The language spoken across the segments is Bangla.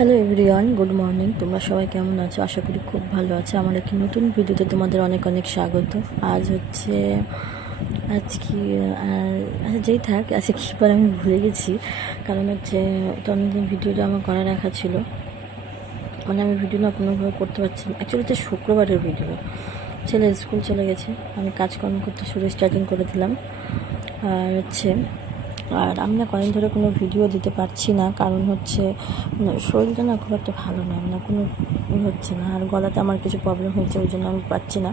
Hello everyone, good morning. তোমরা সবাই কেমন আছো? আশা করি খুব ভালো আছো। আমার একটি নতুন ভিডিওতে তোমাদের অনেক অনেক স্বাগত। যেই থাক আজকে কী পর আমি ভুলে গেছি, কারণ হচ্ছে তো অনেকদিন ভিডিওটা আমার করা রাখা ছিল, মানে আমি ভিডিও না কোনোভাবে করতে পারছি না। অ্যাকচুয়ালি হচ্ছে শুক্রবারের ভিডিও, ছেলে স্কুল চলে গেছে, আমি কাজকর্ম করতে স্টার্টিং করে দিলাম। আর আমি না কদিন ধরে কোনো ভিডিও দিতে পারছি না, কারণ হচ্ছে শরীরটা না খুব একটা ভালো না, কোনো হচ্ছে না, আর গলাতে আমার কিছু প্রবলেম হচ্ছে, ওই জন্য আমি পাচ্ছি না।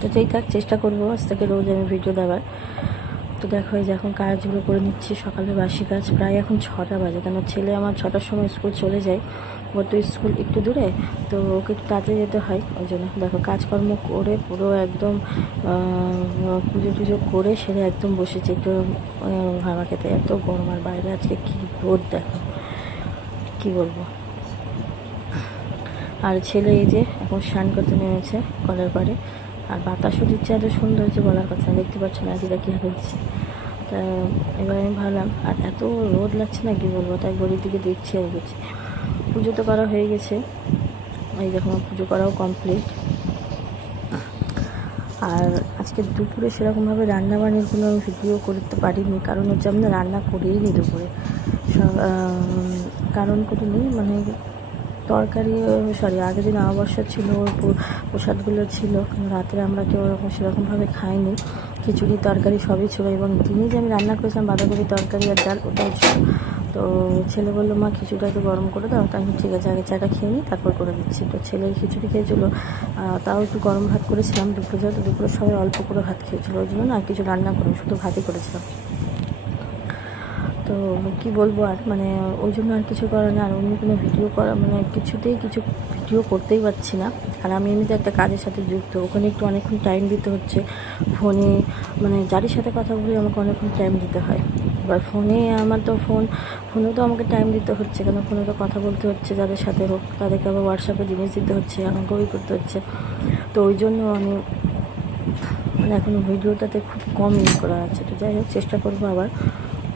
তো যেই কাজ চেষ্টা করবো আজ থেকে রোজ আমি ভিডিও দেওয়ার। তো দেখো এই যে এখন কাজগুলো করে নিচ্ছি, সকালে বাসি কাজ। প্রায় এখন 6টা বাজে, কেন ছেলে আমার 6টার সময় স্কুল চলে যায়। ওর তো স্কুল একটু দূরে, তো ওকে একটু তাড়াতাড়ি যেতে হয়, ওই জন্য দেখো কাজকর্ম করে পুরো একদম পুজো টুজো করে সেরে একদম বসেছে একটু হাওয়া খেতে। এত গরম, আর বাইরে আজকে কী রোদ দেখো, কী বলবো। আর ছেলে এই যে এখন স্নান করতে নেমেছে কলের পাড়ে, আর বাতাসও দিচ্ছে, এত সুন্দর হচ্ছে বলার কথা। দেখতে পাচ্ছ না দিদা কী হচ্ছে। তা এবার আমি ভাবলাম, আর এত রোদ লাগছে না, কী বলবো, তাই গড়ির দিকে দেখছি আর গেছি। পুজো তো করা হয়ে গেছে, এই দেখো পুজো করাও কমপ্লিট। আর আজকে দুপুরে সেরকমভাবে রান্নাবান্নার কোনো ভিডিও করতে পারিনি, কারণ হচ্ছে আমি রান্না করেই নি দুপুরে, কারণ করিনি মানে তরকারি, আগের দিন অমাবস্যা ছিল, প্রসাদগুলো ছিল, রাত্রে আমরা কেউ ওরকম সেরকমভাবে খাইনি। খিচুড়ি তরকারি সবই ছিল, এবং দিনে যে আমি রান্না করেছিলাম বাঁধাকপি তরকারি আর ডাল, ওটাও ছিল। তো ছেলে বললো, মা খিচুড়িটা একটু গরম করে দাও। তো আমি ঠিক আছে, আগে চাটা খেয়ে নিই, তারপর করে দিচ্ছি। তো ছেলে খিচুড়ি খেয়েছিলো, তাও একটু গরম ভাত করেছিলাম দুপুরে, যেহেতু দুপুরে সবাই অল্প করে ভাত খেয়েছিলো, ওই জন্য না কিছু রান্না করিনি, শুধু ভাতই করেছিলাম। তো কি বলবো, আর মানে ওই জন্য আর কিছু করার না, আর অন্য কোনো ভিডিও করা মানে কিছু ভিডিও করতেই পারছি না। আর আমি এমনিতে একটা কাজের সাথে যুক্ত, ওখানে একটু অনেকক্ষণ টাইম দিতে হচ্ছে ফোনে, মানে যারই সাথে কথা বলি আমাকে অনেকক্ষণ টাইম দিতে হয়। এবার ফোনে আমার তো ফোনেও তো আমাকে টাইম দিতে হচ্ছে, কেন ফোনে তো কথা বলতে হচ্ছে, যাদের সাথে হোক তাদেরকে আবার হোয়াটসঅ্যাপে জিনিস দিতে হচ্ছে, আমাকে ওই করতে হচ্ছে। তো ওই জন্য আমি মানে এখন ভিডিওটাতে খুব কম ইউজ করা আছে। তো যাই হোক, চেষ্টা করবো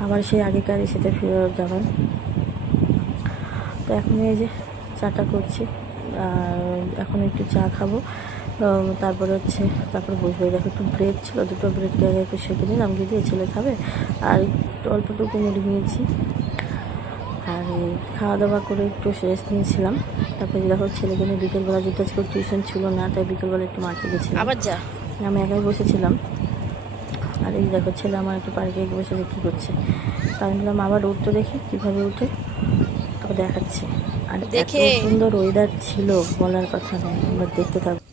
আবার সেই আগেকার এসেতে ফেরত যাবেন। তো এখন এই যে চাটা করছি, আর এখন একটু চা খাবো, তারপরে বসবো। দেখো একটু ব্রেড ছিল, দুটো ব্রেডকে আগে একটু সেঁকে নিলাম, দিয়ে ছেলে খাবে, আর একটু অল্পটুকু মুড়ি নিয়েছি। আর খাওয়া দাওয়া করে একটু রেস্ট নিয়েছিলাম। তারপরে দেখো ছেলেকে নিয়ে বিকেলবেলা, যেটা আজকে টিউশন ছিল না, তাই বিকেলবেলা একটু মাঠে গেছিলাম। আমি একাই বসেছিলাম, আর এই দেখো ছেলে আমার একটু পার্কে গিয়ে বসে কী করছে। তাই বললাম আবার উঠতে দেখি কীভাবে উঠে, তবে দেখাচ্ছে। আর এত সুন্দর ওয়েদার ছিল বলার কথা নেই, এবার দেখতে থাকবো।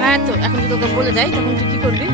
হ্যাঁ, তো এখন যদি তোকে বলে দেয় তখন তুই কী করবি?